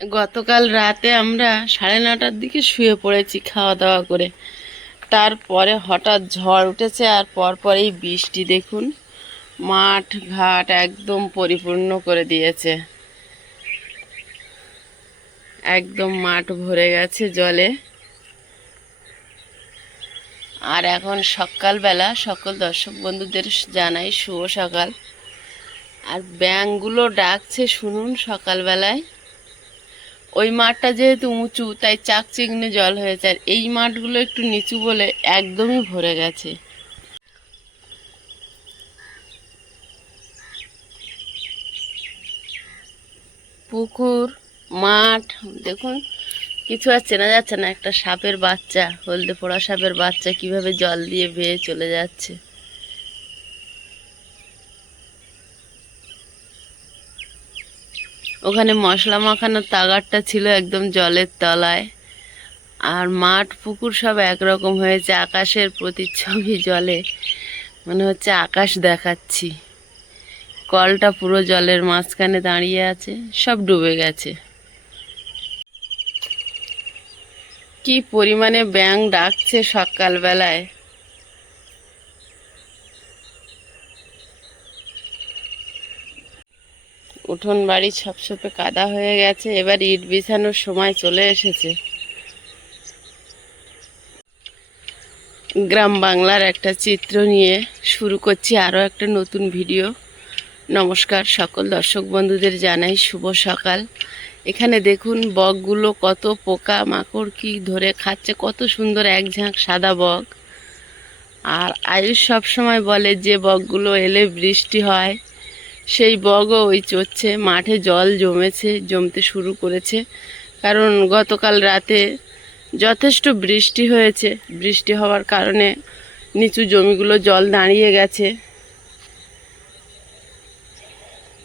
গতকাল রাতে আমরা 9:30টার দিকে শুয়ে পড়েছি খাওয়া দাওয়া করে। তারপরে হঠাৎ ঝড় উঠেছে আর পরপরেই বৃষ্টি। দেখুন, মাঠ ঘাট একদম পরিপূর্ণ করে দিয়েছে। একদম মাঠ ভরে গেছে জলে। আর এখন সকালবেলা সকল দর্শক বন্ধুদের জানাই শুভ সকাল। আর ব্যাঙগুলো ডাকছে শুনুন সকালবেলায়। ওই মাঠটা যেহেতু উঁচু তাই চাকচিক্যে জল হয়েছে, আর এই মাঠগুলো একটু নিচু বলে একদমই ভরে গেছে। পুকুর, মাঠ দেখুন, কিছু আর চেনা যাচ্ছে না। একটা সাপের বাচ্চা, হলদে পোড়া সাপের বাচ্চা কিভাবে জল দিয়ে বেয়ে চলে যাচ্ছে। ওখানে মশলা মাখানোর তাগারটা ছিল একদম জলের তলায়। আর মাঠ পুকুর সব একরকম হয়েছে, আকাশের প্রতিচ্ছবি জলে, মনে হচ্ছে আকাশ দেখাচ্ছি। কলটা পুরো জলের মাঝখানে দাঁড়িয়ে আছে, সব ডুবে গেছে। কি পরিমাণে ব্যাঙ ডাকছে সকালবেলায়। উঠোন বাড়ি সপসপে কাদা হয়ে গেছে, এবার ইট বিছানোর সময় চলে এসেছে। গ্রাম বাংলার একটা চিত্র নিয়ে শুরু করছি আরও একটা নতুন ভিডিও। নমস্কার, সকল দর্শক বন্ধুদের জানাই শুভ সকাল। এখানে দেখুন বকগুলো কত পোকা মাকড় কি ধরে খাচ্ছে, কত সুন্দর এক ঝাঁক সাদা বক। আর আয়ুষ সব সময় বলে যে বকগুলো এলে বৃষ্টি হয়, সেই বকও ওই চড়ছে। মাঠে জল জমতে শুরু করেছে, কারণ গতকাল রাতে যথেষ্ট বৃষ্টি হয়েছে। বৃষ্টি হওয়ার কারণে নিচু জমিগুলো জল দাঁড়িয়ে গেছে।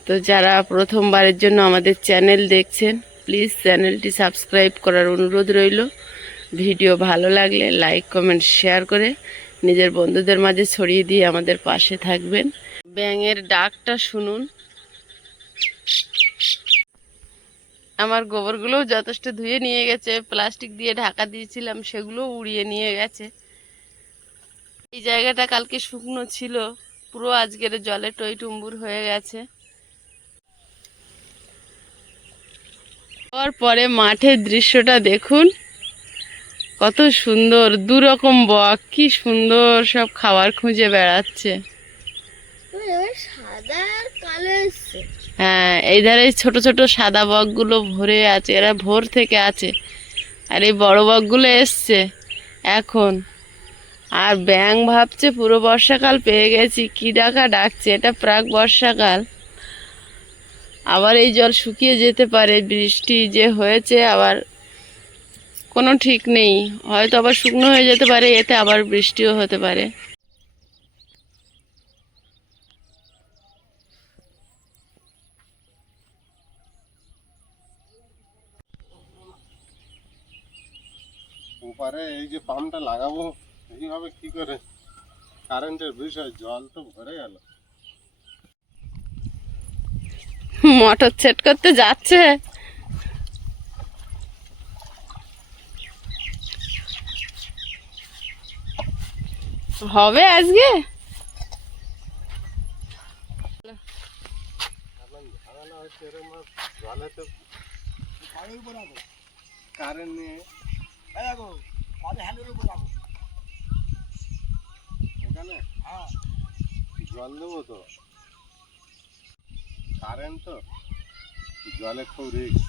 তো যারা প্রথমবারের জন্য আমাদের চ্যানেল দেখছেন, প্লিজ চ্যানেলটি সাবস্ক্রাইব করার অনুরোধ রইল। ভিডিও ভালো লাগলে লাইক কমেন্ট শেয়ার করে নিজের বন্ধুদের মাঝে ছড়িয়ে দিয়ে আমাদের পাশে থাকবেন। ব্যাঙের ডাকটা শুনুন। আমার গোবরগুলোও যথেষ্ট ধুয়ে নিয়ে গেছে, প্লাস্টিক দিয়ে ঢাকা দিয়েছিলাম সেগুলোও উড়িয়ে নিয়ে গেছে। এই জায়গাটা কালকে শুকনো ছিল, পুরো আজকের জলে টইটুম্বুর হয়ে গেছে। পরে মাঠের দৃশ্যটা দেখুন, কত সুন্দর। দুরকম বক কি সুন্দর সব খাবার খুঁজে বেড়াচ্ছে। হ্যাঁ, এই ধারে ছোট ছোট সাদা বকগুলো ভরে আছে, এরা ভোর থেকে আছে। আর এই বড় বকগুলো এসছে এখন। আর ব্যাঙ ভাবছে পুরো বর্ষাকাল পেয়ে গেছি, কি ডাকছে, এটা প্রাক বর্ষাকাল। আবার এই জল শুকিয়ে যেতে পারে, বৃষ্টি যে হয়েছে আবার কোনো ঠিক নেই, হয়তো আবার শুকনো হয়ে যেতে পারে, এতে আবার বৃষ্টিও হতে পারে। ওপারে এই যে পাম্পটা লাগাবো এইভাবে কি করে, কারেন্টের বিষয়, জল তো ভরে গেল। মোটর সেট করতে যাচ্ছে। হবে আজকে। এখন ঝামেলা হচ্ছে এরকম জলে তো কারেন্ট নিয়ে এখানে জল দেবো তো, কারেন্ট তো, জলে খুব রিস্ক।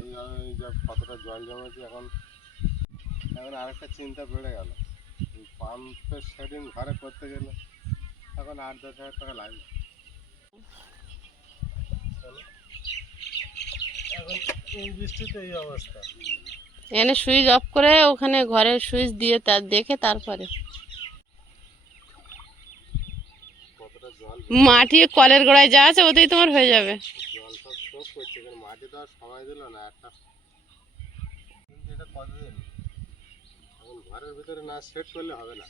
এইভাবে যা কতটা জল জমেছে, এখন এখন আরেকটা চিন্তা বেড়ে গেল। পাম্পের সেটিং ঘরে করতে গেলে এখন 8-10 হাজার টাকা লাগবে। এখন এই বৃষ্টিতে এই অবস্থা। এখানে সুইচ অফ করে ওখানে ঘরের সুইচ দিয়ে তার দেখে তারপরে কতটা জল মাটি কলের গোড়ায় যা আছে ওতেই তোমার হয়ে যাবে। জল সব স্টোক করছে, কারণ মাটি তো আর সময় দিল না একটা। কিন্তু এটা কতদিন, এখন ঘরের ভিতরে না সেট করলে হবে না।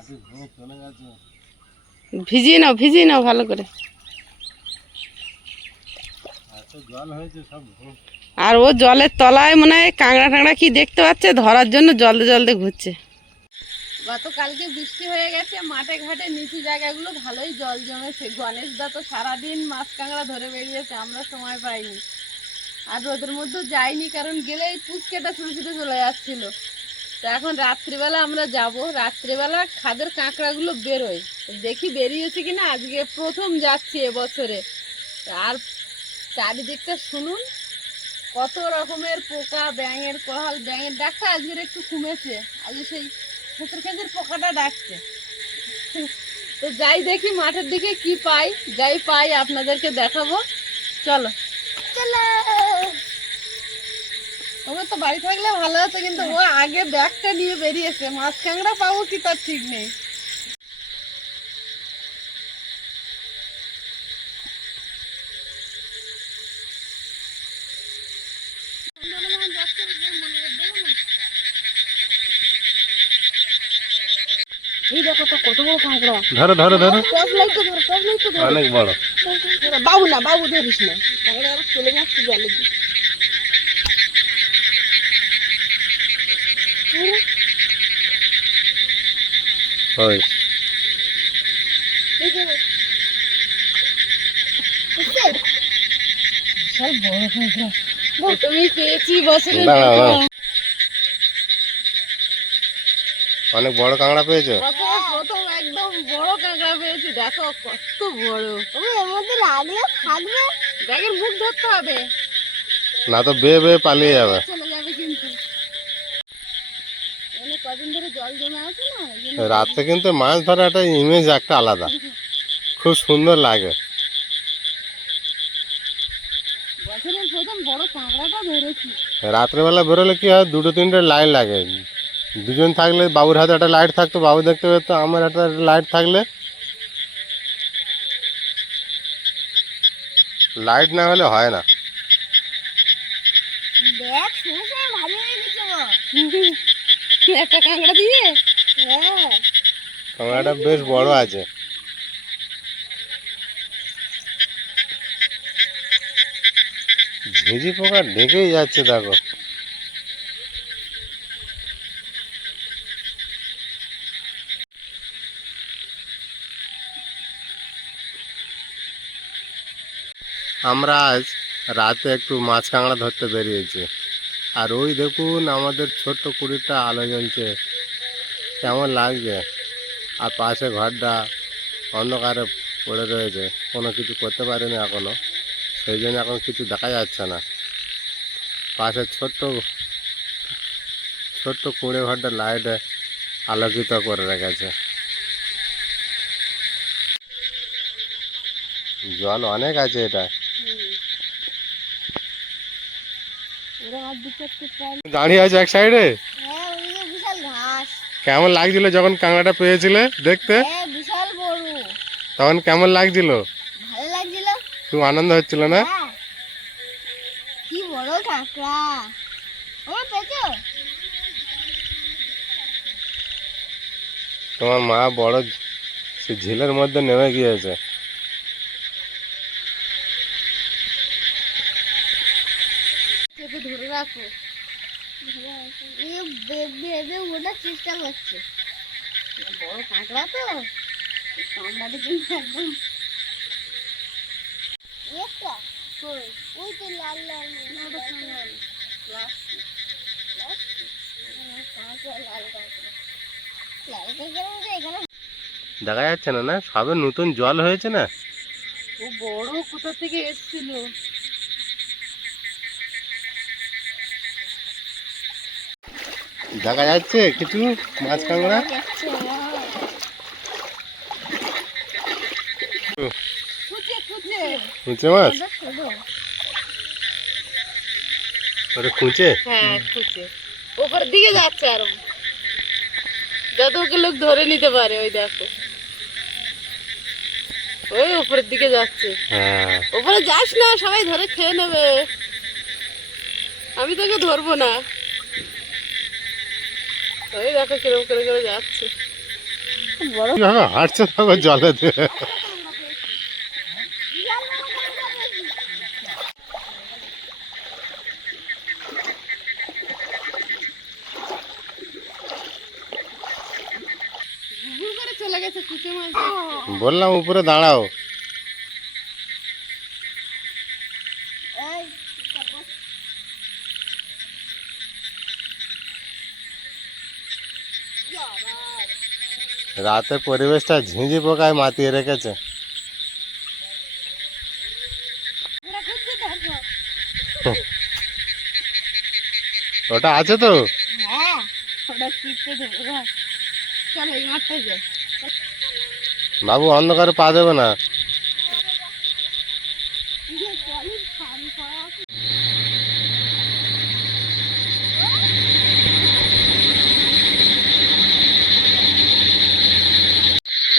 মাটি ভেঙে চলে গেছে। ভিজিয়ে নাও ভালো করে। এত জল হয়েছে সব আর ও জলের তলায় মনে হয় কাঁকড়া টাংড়া কি দেখতে পাচ্ছে, ধরার জন্য জলদে জলদে ঘুরছে। গতকালকে বৃষ্টি হয়ে গেছে, মাঠে ঘাটে নিচু জায়গাগুলো ভালোই জল জমেছে। গণেশ দা তো সারাদিন মাছ কাঁকড়া ধরে বেরিয়েছে, আমরা সময় পাইনি। আর রোদের মধ্যে যাইনি, কারণ গেলেই পুচকেটা ছুটে ছুটে চলে যাচ্ছিল। তো এখন রাত্রিবেলা আমরা যাব, রাত্রিবেলা খাদের কাঁকড়াগুলো বেরোয়, দেখি বেরিয়েছে কিনা। আজকে প্রথম যাচ্ছি এবছরে। আর চারিদিকটা শুনুন, কত রকমের পোকা, ব্যাঙের কোহাল, ব্যাঙের ডাকটা আজকের একটু কমেছে। আজকে সেই খেতের খেতের পোকাটা ডাকছে। তো যাই দেখি মাঠের দিকে কি পাই, যাই পাই আপনাদেরকে দেখাবো। চলো চলো। তোমার তো বাড়ি থাকলে ভালো হতো, কিন্তু ও আগে ব্যাগটা নিয়ে বেরিয়েছে। মাছ কাঁকড়া পাবো কি তার ঠিক নেই। এই দেখো তো কত বড় কাঁকড়া। ধরো ধরো ধরো, অনেক বড়। বাবু না, বাবু ধরিস না, কাঁকড়া আরো চলে যাচ্ছে জলের দিকে। ওই তুমি পেয়েছি বছরের দাঁড়াও, প্রথম। দাঁড়াও। অনেক বড় কাঁকড়া পেয়েছো? বছরের প্রথম একদম বড় কাঁকড়া পেয়েছি। দেখো কত বড়। এর মধ্যে লাগলে থাকবে, ব্যাগের মুখ ধরতে হবে, না তো বেয়ে বেয়ে পালিয়ে যাবে। চলে যাবে কিন্তু। এখানে কদিন ধরে জল জমে আছে না, এই জন্য রাতে কিন্তু মাছ ধরা একটা ইমেজ একটা আলাদা, খুব সুন্দর লাগে। বছরের প্রথম বড় কাঁকড়াটা ধরেছি। রাত্রেবেলা বেরোলে কি হয়, দুটো তিনটে লাইট লাগে। দুজন থাকলে বাবুর হাতে একটা লাইট থাকতো, বাবু দেখতে পেত, আমার হাতে একটা লাইট থাকলে। লাইট না হলে হয় না। দেখ শুনেছে ভালো হয়ে গেছে একটা কাঁকড়া দিয়ে। হ্যাঁ, কাঁকড়াটা বেশ বড় আছে। ঝিঝি পোকা ঢেকেই যাচ্ছে দেখো। আমরা আজ রাতে একটু মাছ কাঁকড়া ধরতে বেরিয়েছি। আর ওই দেখুন আমাদের ছোট্ট কুড়িটা আলো জ্বলছে, কেমন লাগছে। আর পাশে ঘরটা অন্ধকারে পড়ে রয়েছে, কোনো কিছু করতে পারিনি এখনো, সেই জন্য এখন কিছু দেখা যাচ্ছে না। পাশে ছোট্ট ছোট্ট কুঁড়ে ঘরটা লাইটে আলোকিত করে রেখেছে। জল অনেক আছে এটা। দাঁড়িয়ে আছে এক সাইডে। বিশাল ঘাস। কেমন লাগছিল যখন কাঁকড়াটা পেয়েছিলে দেখতে? বিশাল বড়। তখন কেমন লাগছিল? ভালো লাগছিল, খুব আনন্দ হচ্ছিল না? কি বড় কাঁকড়া। আমার পেয়েছো? তোমার মা বড় সে ঝিলের মধ্যে নেমে গিয়েছে। চেপে ধরে রাখো। ওটা চেষ্টা করছে। বড় কাঁকড়া তো কামড়াতে কিন্তু একদম। ওই তো লাল লাল দেখা যাচ্ছে না, না সবে নতুন জল হয়েছে না। ও বড় কোথা থেকে এসেছিল। দেখা যাচ্ছে কিছু মাছ কাঁকড়া। খুঁচে মাছ, ওটা খুঁচে। হ্যাঁ খুঁজে ওপর দিকে যাচ্ছে আরো, যত ওকে লোক ধরে নিতে পারে। ওই দেখো ওই উপরের দিকে যাচ্ছে। হ্যাঁ, ওপরে যাস না, সবাই ধরে খেয়ে নেবে। আমি তোকে ধরবো না। ওই দেখো কিরকম করে করে যাচ্ছে। বড় কিভাবে হাঁটছে তবে জলেতে। ভুল করে চলে গেছে কুচে মাছ। বললাম উপরে দাঁড়াও। রাতে পরিবেশটা ঝিঁঝি পোকায় মাতিয়ে রেখেছে। ওটা আছে তো। হ্যাঁ ওটা চিপতে দেবো। চলো এই মাঠটাই যাই। বাবু অন্ধকারে পা দেবে না।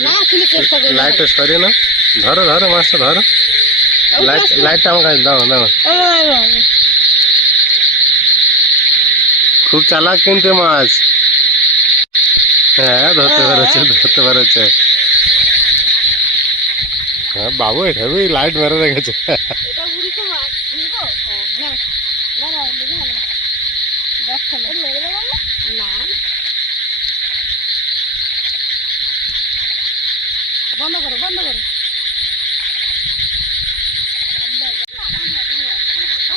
না তুমি চেষ্টা করো। লাইটটা সরিয়ে না, ধরো ধরো মাছটা ধরো। লাইটটা আমার কাছে দাও দাও। খুব চালাক কিন্তু মাছ। হ্যাঁ ধরতে পেরেছে ধরতে পেরেছে। হ্যাঁ বাবু এভাবে লাইট মেরে রেখেছে। এটা উল্টো মাছ উল্টো। হ্যাঁ না না দেখে হবে। দেখো না না বন্ধ করো বন্ধ করো।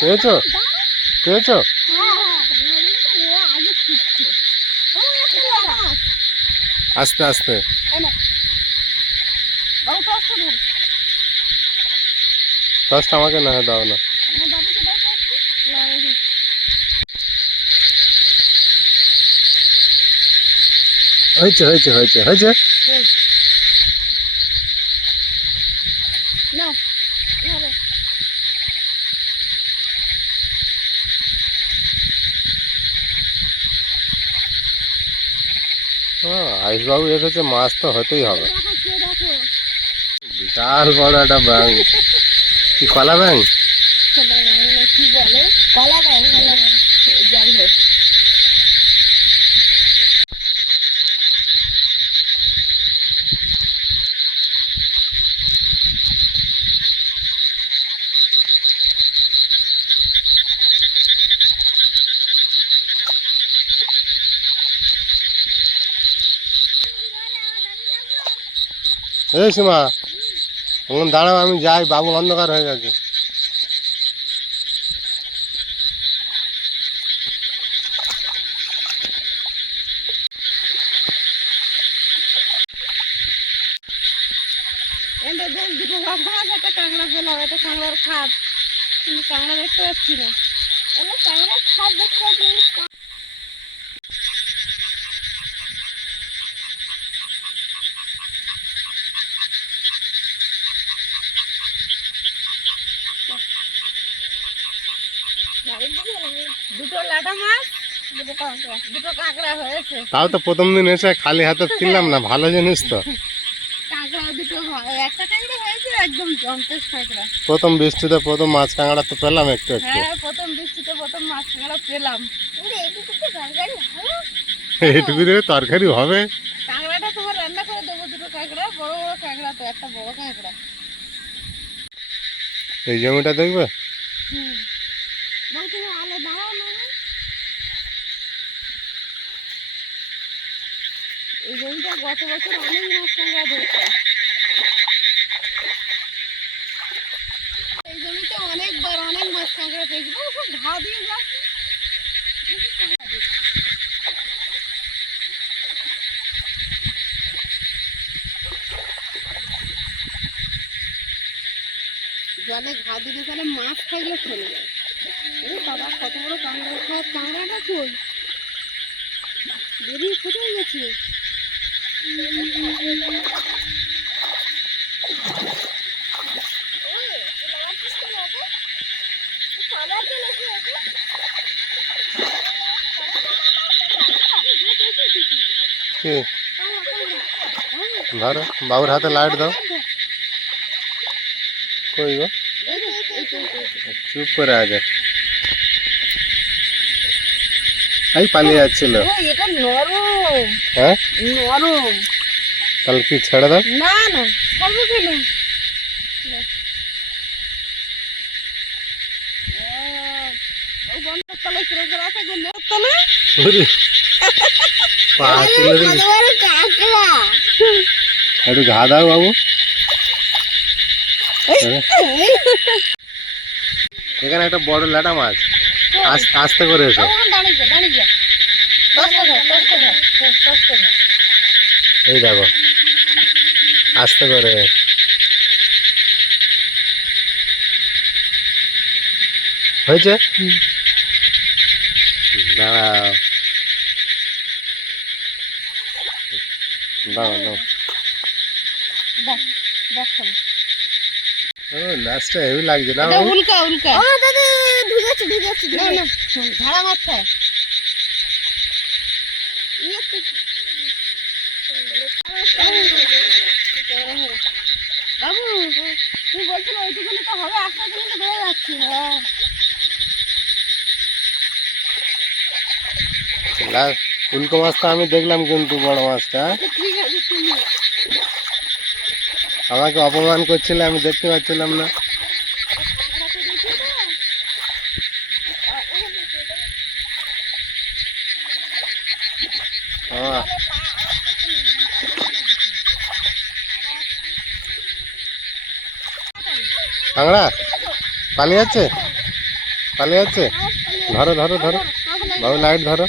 পেয়েছো পেয়েছো? আস্তে আস্তে। টসটা আমাকে না দাও না। হয়েছে হয়েছে হয়েছে হয়েছে। আইসবাবু এসেছে, মাছ তো হতেই হবে। বিশাল বড় একটা ব্যাং। কি কলা ব্যাং? কি বলে কলা ব্যাং যাই হোক। এই সীমা এখন দাঁড়াও, আমি যাই, বাবু অন্ধকার হয়ে গেছে। দুটো মাছ একটা কাঁকড়া পেলাম, একটা কাঁকড়ার খাট, কিন্তু কাঁকড়া দেখতে পাচ্ছি না। কাঁকড়ার খাট দেখতে পাচ্ছি। দুটো লাটা মাছ দুটো কাঁকড়া হয়েছে। তাও তো প্রথম দিন এসে খালি হাতে ফিরলাম না, ভালো জিনিস তো। কাঁকড়া দুটো একটা কাঁকড়া হয়েছে, একদম জম্পেশ কাঁকড়া। প্রথম বৃষ্টিতে প্রথম মাছ কাঁকড়া তো পেলাম একটু একটু। হ্যাঁ প্রথম বৃষ্টিতে প্রথম মাছ কাঁকড়া পেলাম। এইটুকু দিয়ে তরকারি হবে? কাঁকড়াটা তোমার রান্না করে দেবো। দুটো কাঁকড়া, বড় বড় কাঁকড়া, তো একটা বড় কাঁকড়া। এই জমিটা দেখবে? হুম তুমি আলো দাঁড়াও না। এই জমিটা গত বছর অনেক মাছ কাঁকড়া ধরতাম। এই জমিতে অনেকবার অনেক মাছ কাঁকড়া পেয়েছি। সব ঘা দিয়ে যাচ্ছে। জলে ঘা দিলে তাহলে মাছ থাকলে চলে যায়। বাবা কত বড় কাঁকড়া খাওয়ার, কাঁকড়াটা কই বেরিয়ে কোথায় গেছে? কি ধরো, বাবুর হাতে লাইট দাও। কই গো? চুপ করে আছে। এই পালিয়ে যাচ্ছিল। এটা নরম। হ্যাঁ নরম। তাহলে কি ছেড়ে দাও? না না, ছাড়বো কেন? ওই বন্ধের তলায় কিরকম করে আছে গো, নেওয়ার তলায়? ওরে, পা তুলে দিলি। একটু ঘা দাও বাবু। এখানে একটা বড় ল্যাটা মাছ, আস্তে আস্তে করে এসো। এই দেখো, আস্তে করে। হয়েছে? দাঁড়াও দাঁড়াও দাও। ও লাস্টে হেভি লাগছে না বাবু? উল্কা উল্কা না না, ঝাড়া মারতে বাবু, তুই বলছিল ওইটুকুনি তো হবে, আস্তে আস্তে কিন্তু বেড়ে যাচ্ছি। উল্কো মাছটা আমি দেখলাম কিন্তু বড় মাছটা। ঠিক আছে, তুমি আমাকে অপমান করছিলে, আমি দেখতে পাচ্ছিলাম না। ও, কাঁকড়া পালিয়ে যাচ্ছে, পালিয়ে যাচ্ছে। ধরো ধরো ধরো বাবু, লাইট ধরো।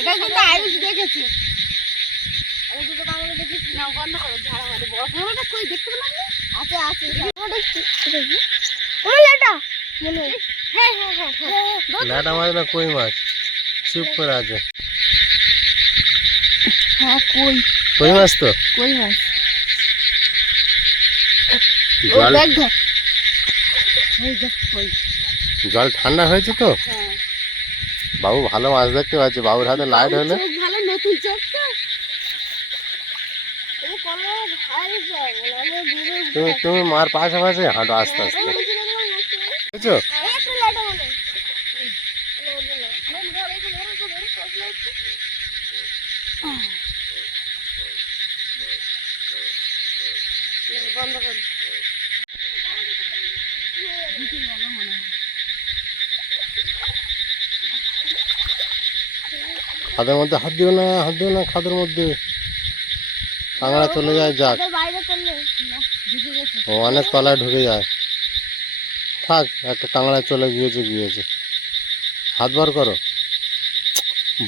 এটা কিন্তু আয়ুষ দেখেছে। আমি দুটো কামড়ে দেখেছি। না, বন্ধ করো, ঝাড়া মারে। বড় কামড়টা কই দেখতে পেলাম না? আছে আছে, ওই লেটা মনে হয়। হ্যাঁ হ্যাঁ হ্যাঁ হ্যাঁ, ল্যাটা মাছ না কই মাছ? চুপ করে আছে। হ্যাঁ কই, কই মাছ তো। কই মাছ। ও জল, দেখ দেখ, ওই দেখ কই। জল ঠান্ডা হয়েছে তো। হ্যাঁ, বাবু ভালো মাছ দেখতে পাচ্ছি, বাবুর হাতে লাইট হলে। চোখ ভালো, নতুন চোখ তো। ও কলা ভারী যায়, বলে দূরে তুমি মার পাশাপাশি হাঁটো আস্তে আস্তে, বুঝছো? একটু লেটা বলে। বন্ধ করি। খাদের মধ্যে হাত দিও না, হাত দিও না খাদের মধ্যে, কাঁকড়া চলে যায়। যাক, বাইরে করলে না, ঢুকে গেছে। ও অনেক তলায় ঢুকে যায়। থাক, একটা কাঁকড়া চলে গিয়েছে গিয়েছে। হাত বার করো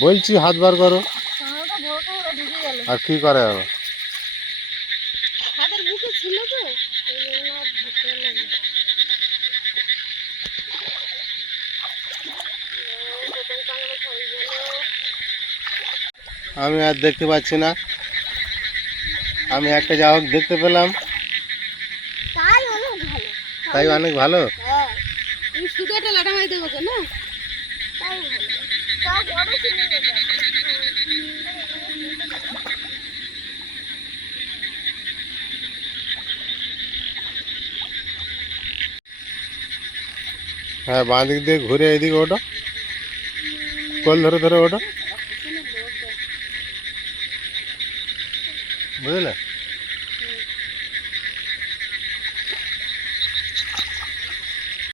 বলছি, হাত বার করো। কাঁকড়াটা বড় কাঁকড়া ঢুকে গেল। আর কি করে আবার? হাতের বুকে ছিল তো, এই জন্য আর ঢুকতে পারলাম না। প্রথম কাঁকড়া খাই গেল। আমি আর দেখতে পাচ্ছি না। আমি একটা যা হোক দেখতে পেলাম, তাই অনেক ভালো। তাই অনেক ভালো। হ্যাঁ, তুমি শুধু একটা লাটা মাছ দেখেছো না? তাই ভালো। তাও বড় ছিল এটা। হ্যাঁ, বাঁ দিক দিয়ে ঘুরে এদিকে ওটা, কোল ধরে ধরে ওটা, বুঝলে?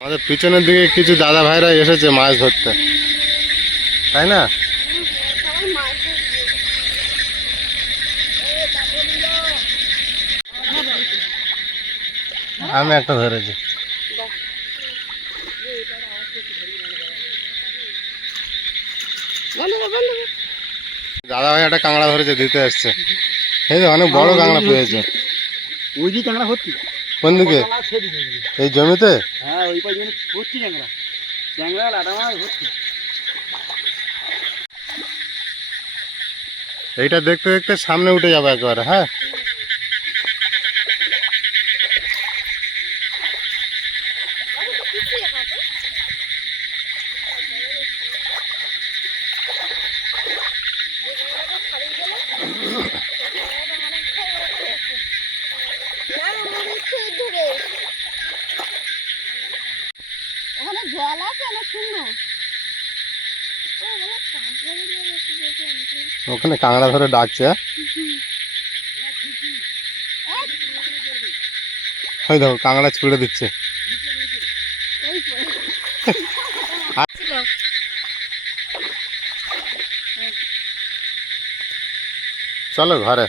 আমাদের পিছনের দিকে কিছু দাদা ভাইরা এসেছে মাছ ধরতে, তাই না? সবাই মাছ ধরছে। এই বাবু দিল। আমি একটা ধরেছি। বন্ধ কর, বন্ধ কর। দাদা ভাই একটা কাঁকড়া ধরেছে, দিতে এসছে। এই যে অনেক বড় কাঁকড়া পেয়েছে। ওই যে ট্যাংরা ভর্তি, কোন দিকে? এই জমিতে। হ্যাঁ ওই পাশ ভর্তি ট্যাংরা, ট্যাংরা লাটা মাছ ভর্তি। এইটা দেখতে দেখতে সামনে উঠে যাবে একেবারে। হ্যাঁ, ওখানে কাঁকড়া ধরে ডাকছে। ওই দেখো কাঁকড়া ছুড়ে দিচ্ছে। চলো ঘরে।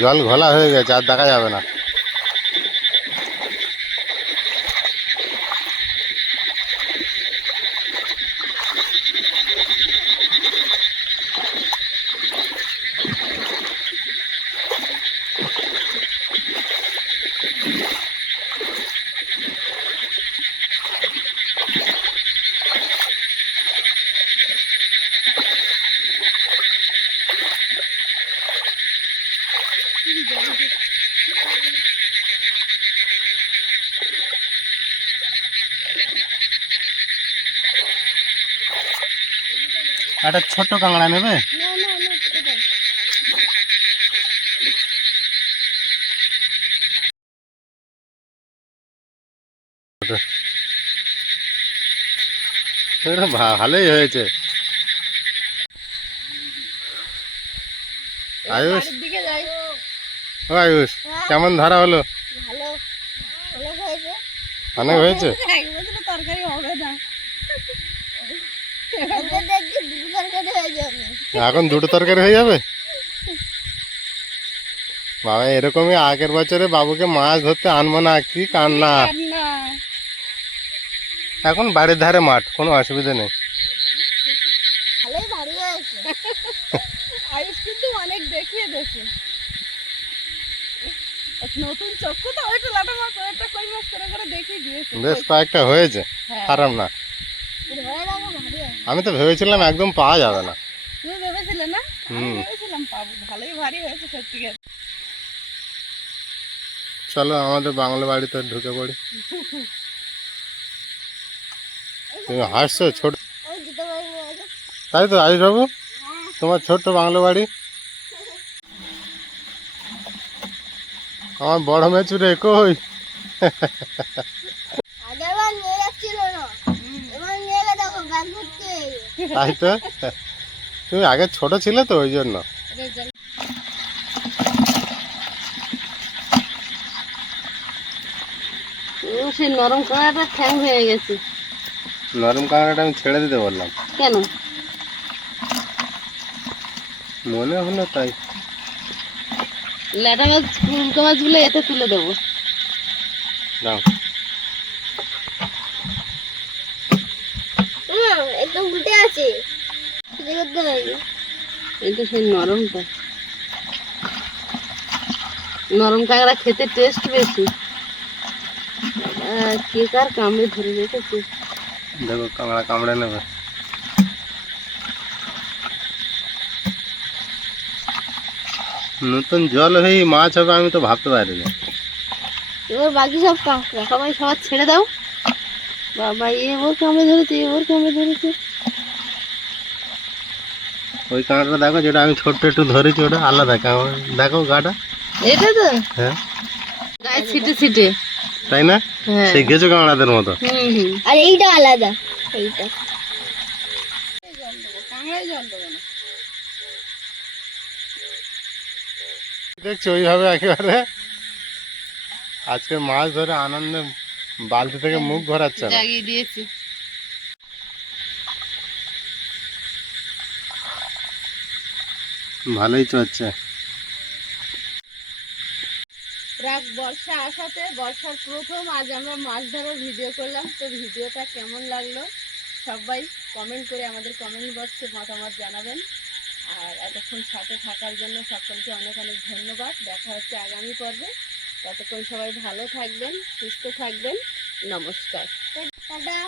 জল ঘোলা হয়ে গেছে, আর দেখা যাবে না। একটা ছোট কাঁকড়া নেবে? ভালোই হয়েছে। আয়ুষ, ও আয়ুষ, কেমন ধরা হলো? অনেক হয়েছে। এখন দুটো তরকারি হয়ে যাবে? বাবা এরকমই আগের বছরে বাবুকে মাছ ধরতে আনবো না, কি কান্না। এখন বাড়ির ধারে মাঠ, কোনো অসুবিধা নেই। আয়ুষ কিন্তু অনেক দেখিয়ে দিয়েছে। নতুন চক্ষু তো, ওইটা লাটা মাছ, ওইটা কই মাছ করে করে দেখিয়ে দিয়েছে। বেশ কয়েকটা হয়েছে, খারাপ না। আমি তো ভেবেছিলাম একদম পাওয়া যাবে না। তুমি ভেবেছিলে না? আমি ভেবেছিলাম পাবো, ভালোই ভারী হয়েছে সত্যিকার। চলো আমাদের বাংলা বাড়িতে ঢুকে পড়ি। তুমি হাসছো? ছোট তাই তো আয়ুষ বাবু, তোমার ছোট্ট বাংলা বাড়ি। আমার বড় মেচুরে কই? তাই তো, তুমি আগে ছোট ছিলে তো ওই জন্য। সেই নরম কাঁকড়াটা ঠ্যাং হয়ে গেছে। নরম কাঁকড়াটা আমি ছেড়ে দিতে বললাম। কেন? মনে হলো তাই। ল্যাটা মাছ, ফুলকা মাছগুলো এতে তুলে দেবো। দাও। একটু উল্টে আছে, এটা সেই নরমটা। নরম কাঁকড়া খেতে টেস্ট বেশি। কে কার কামড়ে ধরে রেখেছে। দেখো কাঁকড়া কামড়ে নেবে। নতুন জল হয়ে মাছ হবে আমি তো ভাবতে পারিনি। এবার বাকি সব কাঁকড়া সবাই সবার ছেড়ে দাও। বাবা এ ওর কামড়ে ধরেছে, এ ওর কামড়ে ধরেছে। ওই কাঁকড়াটা দেখো, যেটা আমি ছোট্ট একটু ধরেছি, ওটা আলাদা কাঁকড়া। দেখো গাটা। এটা তো হ্যাঁ, গায়ে ছিটে ছিটে, তাই না? হ্যাঁ। সেই গেছো কাঁকড়াদের মতো। আর এইটা আলাদা। এইটা কাঁকড়ায় জল দেবো না। দেখছো ওইভাবে একেবারে আজকে মাছ ধরে আনন্দে বালতি থেকে মুখ ঘোরাচ্ছে না। জাগিয়ে দিয়েছি। ভালোই চলছে। বর্ষা আসাতে, বর্ষার প্রথম আজ আমরা মাছ ধরার ভিডিও করলাম। তো ভিডিওটা কেমন লাগলো সবাই কমেন্ট করে আমাদের কমেন্ট বক্সে মতামত জানাবেন। আর এতক্ষণ সাথে থাকার জন্য সকলকে অনেক অনেক ধন্যবাদ। দেখা হচ্ছে আগামী পর্বে। ততক্ষণ সবাই ভালো থাকবেন, সুস্থ থাকবেন। নমস্কার। টাটা।